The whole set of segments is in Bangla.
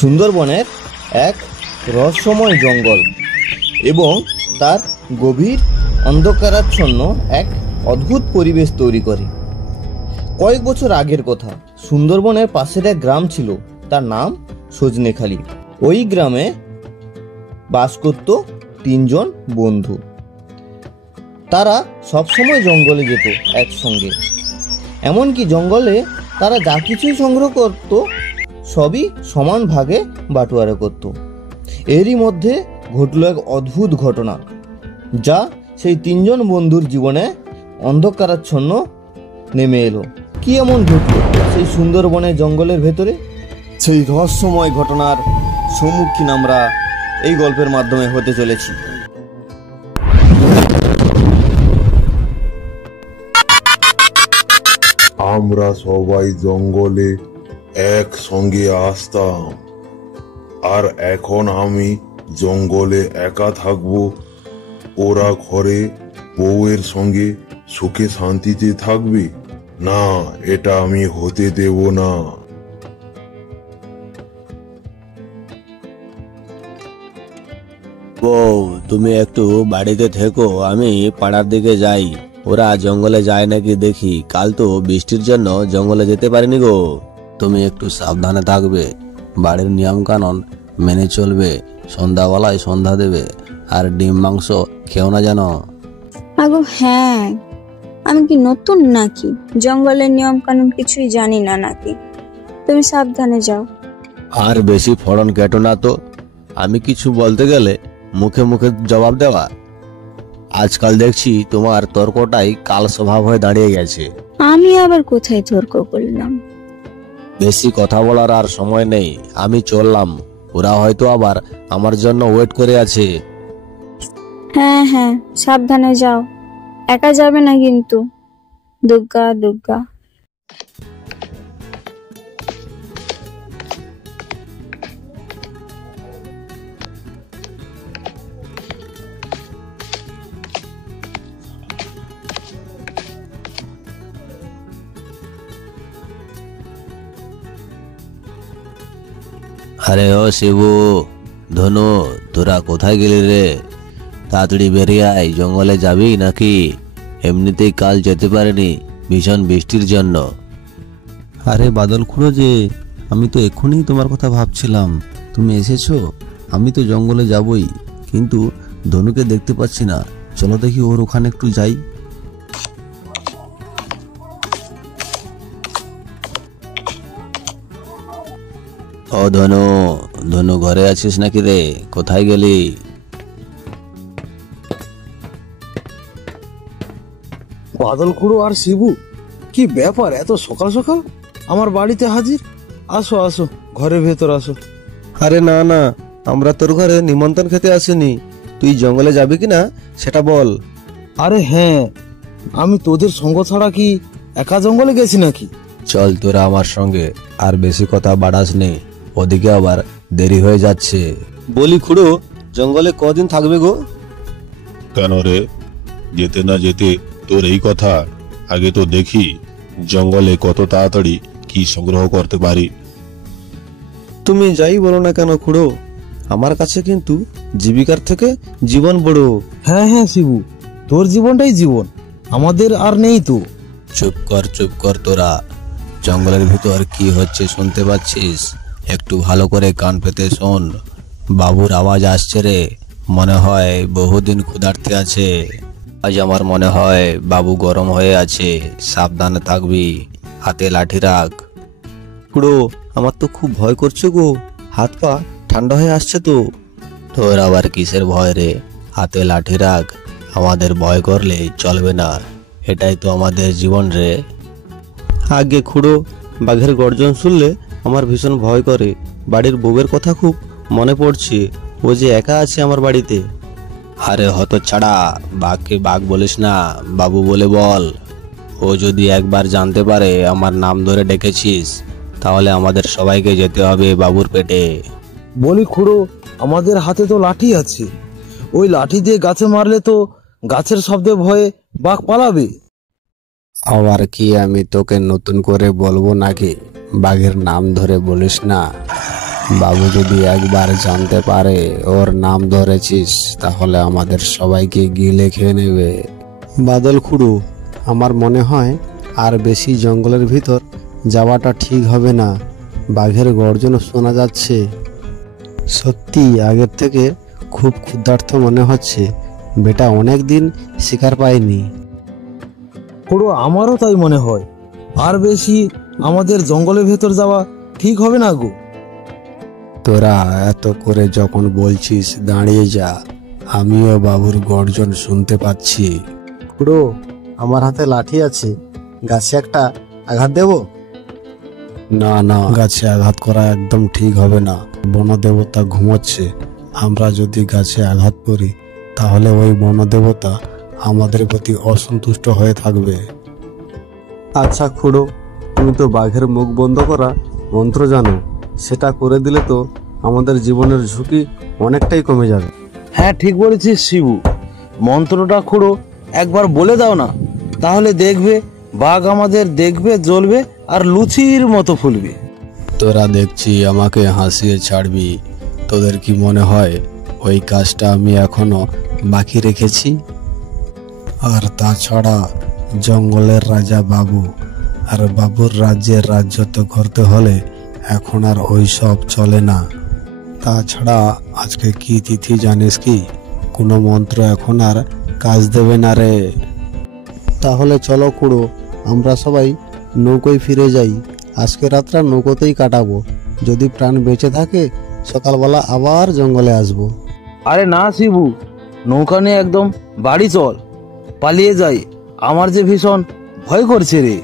সুন্দরবনের এক রহস্যময় জঙ্গল এবং তার গভীর অন্ধকারাচ্ছন্ন এক অদ্ভুত পরিবেশ তৈরি করে। কয়েক বছর আগের কথা, সুন্দরবনের পাশের এক গ্রাম ছিল, তার নাম সজনেখালি। ওই গ্রামে বাস করত তিনজন বন্ধু। তারা সবসময় জঙ্গলে যেত একসঙ্গে, এমনকি জঙ্গলে তারা যা কিছুই সংগ্রহ করত সবই সমান ভাগে বাটোয়ারা করত। এরই মধ্যে ঘটল এক অদ্ভুত ঘটনা, যা সেই তিনজন বন্ধুর জীবনে অন্ধকারাচ্ছন্ন নেমে এলো। কি এমন ঘটল সেই সুন্দরবনের জঙ্গলের ভেতরে? সেই রহস্যময় ঘটনার সম্মুখীন আমরা এই গল্পের মাধ্যমে হতে চলেছি। আমরা সবাই জঙ্গলে একসঙ্গে আসতাম, আর এখন আমি জঙ্গলে একা থাকবো। ওরা ঘরে বউয়ের সঙ্গে সুখে শান্তিতে থাকবে না, এটা আমি হতে দেব না। বউ, তুমি একটু বাড়িতে থেকো, আমি পাড়ার দিকে যাই। ওরা জঙ্গলে যায় নাকি দেখি। কাল তো বৃষ্টির জন্য জঙ্গলে যেতে পারিনি গো। তুমি একটু সাবধানে থাকবে, বাড়ির নিয়ম কানুন মেনে চলবে, সন্ধ্যাবেলায় সন্ধ্যা দেবে, আর ডিম মাংস খেও না যেন। আগো হ্যাঁ, আমি কি নতুন নাকি? জঙ্গলের নিয়ম কানুন কিছুই জানি না নাকি? তুমি সাবধানে যাও। আর বেশি ফড়ন কেটো না তো। আমি কিছু বলতে গেলে মুখে মুখে জবাব দেওয়া। আজকাল দেখছি তোমার তর্কটাই কাল স্বভাব হয়ে দাঁড়িয়ে গেছে। আমি আবার কোথায় তর্ক করলাম? বেশি কথা বলার আর সময় নেই, আমি চললাম। ওরা হয়তো আবার আমার জন্য ওয়েট করে আছে। হ্যাঁ হ্যাঁ, সাবধানে যাও, একা যাবে না কিন্তু। দুর্গা দুর্গা। আরে ও শিবু, ধনু, তোরা কোথায় গেলি রে? তাড়াতাড়ি বেরিয়ে আয়, জঙ্গলে যাবি নাকি? এমনিতেই কাল যেতে পারিনি ভীষণ বৃষ্টির জন্য। আরে বাদল খুঁড়ো যে, আমি তো এক্ষুনি তোমার কথা ভাবছিলাম। তুমি এসেছো, আমি তো জঙ্গলে যাবই, কিন্তু ধনুকে দেখতে পাচ্ছি না। চলো দেখি ওর ওখানে একটু যাই। ও ধনু, ধনু ঘরে আছিস নাকি রে? কোথায় গেলি? বাদল খুড়ো আর শিবু, কি ব্যাপার এত সকাল সকাল আমার বাড়িতে হাজির? আসো আসো, ঘরের ভেতর আসো। আরে না না, আমরা তোর ঘরে নিমন্ত্রণ খেতে আসিনি। তুই জঙ্গলে যাবি কিনা সেটা বল। আরে হ্যাঁ, আমি তোদের সঙ্গ ছাড়া কি একা জঙ্গলে গেছি নাকি? চল তোরা আমার সঙ্গে, আর বেশি কথা বাড়াস নেই, ওদিকে আবার দেরি হয়ে যাচ্ছে। বলি খুড়ো, জঙ্গলে কদিন থাকবে গো? কেন রে, যেতে না যেতে তোর এই কথা? আগে তো দেখি জঙ্গলে কত তাড়াতাড়ি কি সংগ্রহ করতে পারি। তুমি যাই বলো না কেন খুড়ো, আমার কাছে কিন্তু জীবিকার থেকে জীবন বড়। হ্যাঁ হ্যাঁ শিবু, তোর জীবনটাই জীবন, আমাদের আর নেই তো। চুপ কর তোরা। জঙ্গলের ভিতর কি হচ্ছে শুনতে পাচ্ছিস? একটু ভালো করে কান পেতে শোন। বাবুর আওয়াজ আসছে রে, মনে হয় বহুদিন ক্ষুধার্তে আছে। আজ আমার মনে হয় বাবু গরম হয়ে আছে, সাবধানে থাকবি, হাতে লাঠি রাখ। খুড়ো, আমার তো খুব ভয় করছে গো, হাত পা ঠান্ডা হয়ে আসছে তো। তোর আবার কিসের ভয় রে? হাতে লাঠি রাখ, আমাদের ভয় করলে চলবে না, এটাই তো আমাদের জীবন রে। আগে খুড়ো, বাঘের গর্জন শুনলে আমার ভীষণ ভয় করে। বাড়ির বউয়ের কথা খুব মনে পড়ছে, ও যে একা আছে আমার বাড়িতে। আরে হতচ্ছাড়া, বাঘকে বাঘ বলিস না, বাবু বলে বল। ও যদি একবার জানতে পারে আমার নাম ধরে ডেকেছিস, তাহলে আমাদের সবাইকে যেতে হবে বাবুর পেটে। বলি খুড়ো, আমাদের হাতে তো লাঠি আছে, ওই লাঠি দিয়ে গাছে মারলে তো গাছের শব্দে ভয়ে বাঘ পালাবে। আবার কি আমি তোকে নতুন করে বলবো নাকি? বাঘের নাম ধরে বলিস না। বাবু যদি একবার জানতে পারে ওর নাম ধরেছিস তাহলে আমাদের সবাইকে গিলে খেয়ে নেবে। বাদল খুড়ো, আমার মনে হয় আর বেশি জঙ্গলের ভিতর যাওয়াটা ঠিক হবে না। বাঘের গর্জন শোনা যাচ্ছে। সত্যি আগের থেকে খুব ক্ষুধার্ত মনে হচ্ছে। বেটা অনেক দিন শিকার পায়নি। খুড়ো, আমারও তাই মনে হয়। আর বেশি আমাদের জঙ্গলের ভেতর যাওয়া ঠিক হবে না গো। তোরা এত করে যখন বলছিস দাঁড়িয়ে যা, আমিও বাবুর গর্জন শুনতে পাচ্ছি। খুড়ো, আমার হাতে লাঠি আছে, গাছে একটা আঘাত দেব? না না, গাছে আঘাত করা একদম ঠিক হবে না। বনদেবতা ঘুমোচ্ছে, আমরা যদি গাছে আঘাত করি তাহলে ওই বনদেবতা আমাদের প্রতি অসন্তুষ্ট হয়ে থাকবে। আচ্ছা খুড়ো, তুমি তো বাঘের মুখ বন্ধ করা মন্ত্র জানো, সেটা করে দিলে তো আমাদের জীবনের ঝুঁকি অনেকটাই কমে যাবে। হ্যাঁ, ঠিক বলেছিস শিবু। মন্ত্রটা খুড়ো একবার বলে দাও না, তাহলে দেখবে বাঘ আমাদের দেখবে, জ্বলবে আর লুচির মতো ফুলবে। তোরা দেখছি আমাকে হাসিয়ে ছাড়বি। তোদের কি মনে হয় ওই কাজটা আমি এখনো বাকি রেখেছি? আর তাছাড়া জঙ্গলের রাজা বাবু, আর বাবুর রাজ্যের রাজত্ব করতে হলে এখন আর ওই সব চলে না। তাছাড়া আজকে কি তিথি জানিস কি? কোনো মন্ত্র এখন আর কাজ দেবে না রে। তাহলে চলো খুড়ো, আমরা সবাই নৌকোয় ফিরে যাই। আজকে রাতটা নৌকোতেই কাটাবো। যদি প্রাণ বেঁচে থাকে সকালবেলা আবার জঙ্গলে আসবো। আরে না শিবু, নৌকা নিয়ে একদম বাড়ি চল, পালিয়ে যাই। আমার যে ভীষণ ভয় করছে রে।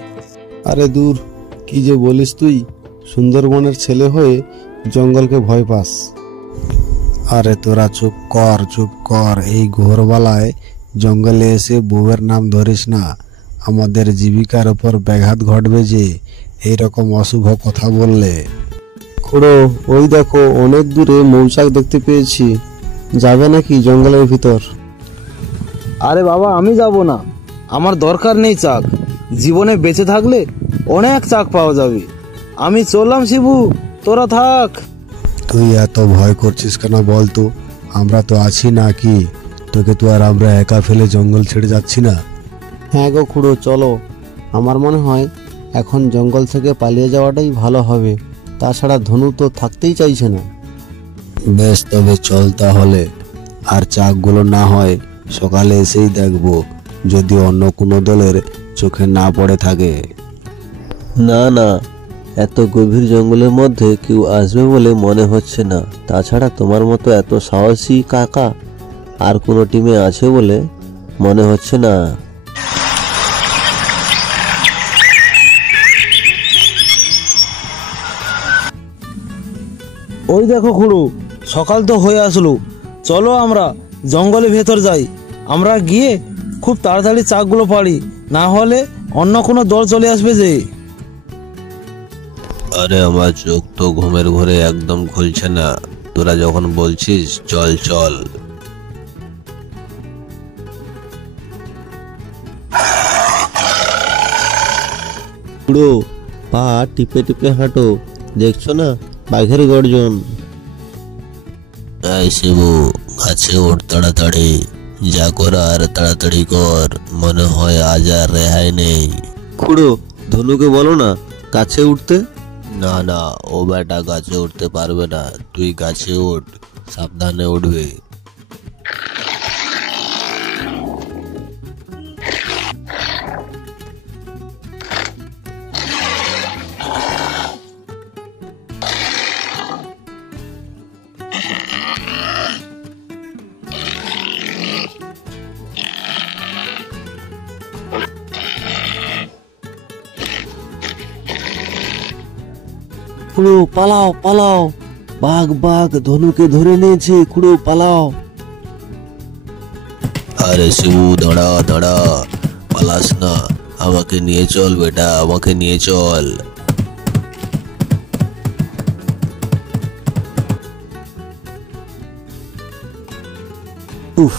আরে দূর, কি যে বলিস তুই? সুন্দরবনের ছেলে হয়ে জঙ্গলকে ভয় পাস? আরে তোরা চুপ কর, চুপ কর। এই ঘোরবেলায় জঙ্গলে এসে বউয়ের নাম ধরিস না। আমাদের জীবিকার উপর ব্যাঘাত ঘটবে যে এইরকম অশুভ কথা বললে। খুড়ো, ওই দেখো অনেক দূরে মৌচাক দেখতে পেয়েছি। যাবে নাকি জঙ্গলের ভিতর? আরে বাবা, আমি যাব না। আমার দরকার নেই চাক। জীবনে বেঁচে থাকলে অনেক চাক পাওয়া যাবে। আমি চললাম শিবু, তোরা থাক। তুই এত ভয় করছিস কেন বলতো? আমরা তো আছি নাকি? তোকে তো আর আমরা একা ফেলে জঙ্গল ছেড়ে যাচ্ছি না। হ্যাঁ গো খুড়ো, চলো। আমার মনে হয় এখন জঙ্গল থেকে পালিয়ে যাওয়াটাই ভালো হবে। তাছাড়া ধনু তো থাকতেই চাইছে না। বেশ, তবে চল তাহলে। আর চাকগুলো না হয় সকালে এসেই দেখবো, যদি অন্য কোনো দলের চোখে না পড়ে থাকে। না না, এত গভীর জঙ্গলের মধ্যে কেউ আসবে বলে মনে হচ্ছে না। তাছাড়া তোমার মতো এত সাহসী কাকা আর কোনো টিমে আছে বলে মনে হচ্ছে না। ওই দেখো খুড়ো, সকাল তো হয়ে আসলো। চলো আমরা জঙ্গলের ভেতর যাই। আমরা গিয়ে খুব তাড়াতাড়ি চাকগুলো পাড়ি, না হলে অন্য কোনো দল চলে আসবে যে। আরে আমার চোখ তো ঘুমের ঘরে একদম খুলছে না। তোরা যখন বলছিস চল চল। পুরো পা টিপে টিপে হাঁটো, দেখছো না বাঘের গর্জন। এই শিবু, গাছে ওঠ তাড়াতাড়ি। যা করার তাড়াতাড়ি কর, মনে হয় আজ আর রেহাই নেই। খুড়ো, ধনুকে বলো না কাছে উঠতে। না না, ও বেটা গাছে উঠতে পারবে না। তুই গাছে ওঠ, সাবধানে উঠবে। খুড়ো পালাও পালাও, বাঘ বাঘ ধনুকে ধরে নিয়েছে। খুড়ো পালাও। আরে শিবু, দাঁড়া দাঁড়া, পালাস না। আমাকে নিয়ে চল বেটা, আমাকে নিয়ে চল। উফ,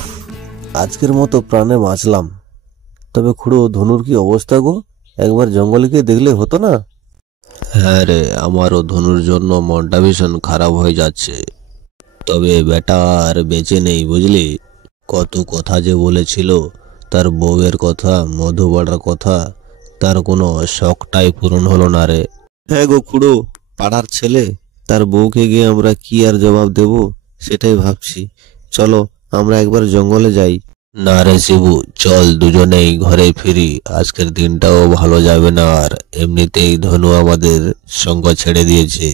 আজকের মতো প্রাণে বাঁচলাম। তবে খুড়ো, ধনুর কি অবস্থা গো? একবার জঙ্গলে গিয়ে দেখলে হতো না? হ্যাঁ রে, আমারও ধনুর জন্য মনটা ভীষণ খারাপ হয়ে যাচ্ছে। তবে বেটা আর বেঁচে নেই বুঝলি। কত কথা যে বলেছিল, তার বউয়ের কথা, মধুবাড়ার কথা, তার কোনো শখটাই পূরণ হলো না রে। হ্যাঁ গো খুড়ো, পাড়ার ছেলে, তার বউকে গিয়ে আমরা কি আর জবাব দেব সেটাই ভাবছি। চলো আমরা একবার জঙ্গলে যাই। না রে শিবু, চল দুজনেই ঘরে ফিরি। আজকের দিনটাও ভালো যাবে না, আর এমনিতেই ধনু আমাদের সঙ্গ ছেড়ে দিয়েছে।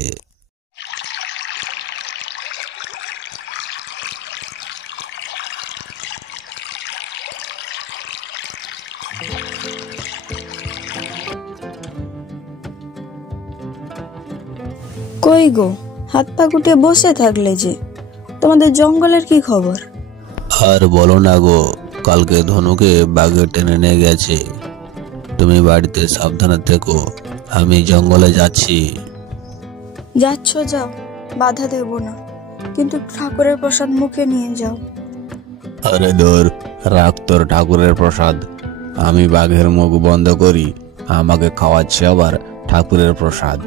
কই গো, হাত পা গুটিয়ে বসে থাকলে যে? তোমাদের জঙ্গলের কি খবর? আর বলো না গো, কালকে ধনুকে বাঘে টেনে নিয়ে গেছে। তুমি বাড়িতে সাবধানে থেকো, আমি জঙ্গলে যাচ্ছি। যাচ্ছ যাও, বাধা দেব না, কিন্তু ঠাকুরের প্রসাদ মুখে নিয়ে যাও। আরে ধর, রাখ তোর ঠাকুরের প্রসাদ। আমি বাঘের মুখ বন্ধ করি, আমাকে খাওয়াচ্ছে আবার ঠাকুরের প্রসাদ।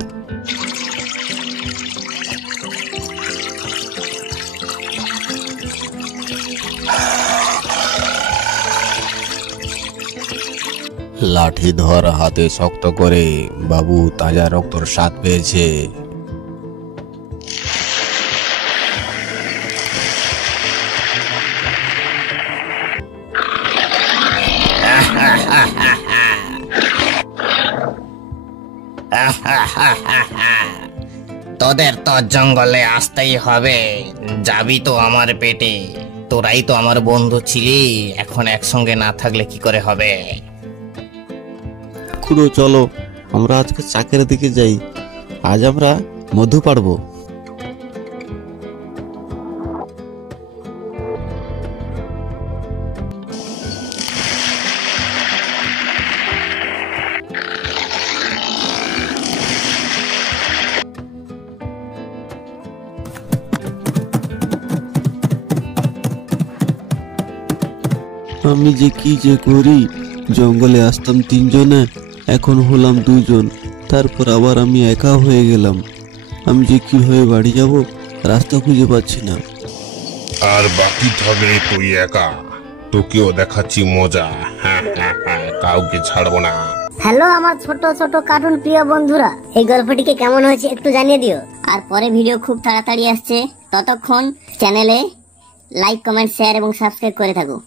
লাঠি ধর হাতে শক্ত করে, বাবু তাজা রক্তর স্বাদ পেয়েছে। তোদের তো জঙ্গলে আসতেই হবে, যাবি তো আমার পেটে। তোরাই তো আমার বন্ধু ছিলি, এখন একসঙ্গে না থাকলে কি করে হবে? খুড়ো চলো, আমরা আজকে চাকের দিকে যাই। আজ আমরা মধু পাড়বো। আমি যে কি যে করি, জঙ্গলে আসতাম তিনজনে, এখন হলাম দুজন, তারপর আবার আমি একা হয়ে গেলাম। আমি যে কিভাবে বাড়ি যাব, রাস্তা খুঁজে পাচ্ছি না। আর বাকি থাকলে তুই একা, তোকেও দেখাচ্ছি মজা। হ্যাঁ হ্যাঁ হ্যাঁ, কাউকে ছাড়বো না। হ্যালো আমার ছোট ছোট কার্টুন প্রিয় বন্ধুরা, এই গল্পটিকে কেমন হয়েছে একটু জানিয়ে দিও। আর পরে ভিডিও খুব তাড়াতাড়ি আসছে, ততক্ষণ চ্যানেলে লাইক, কমেন্ট, শেয়ার এবং সাবস্ক্রাইব করে থাকো।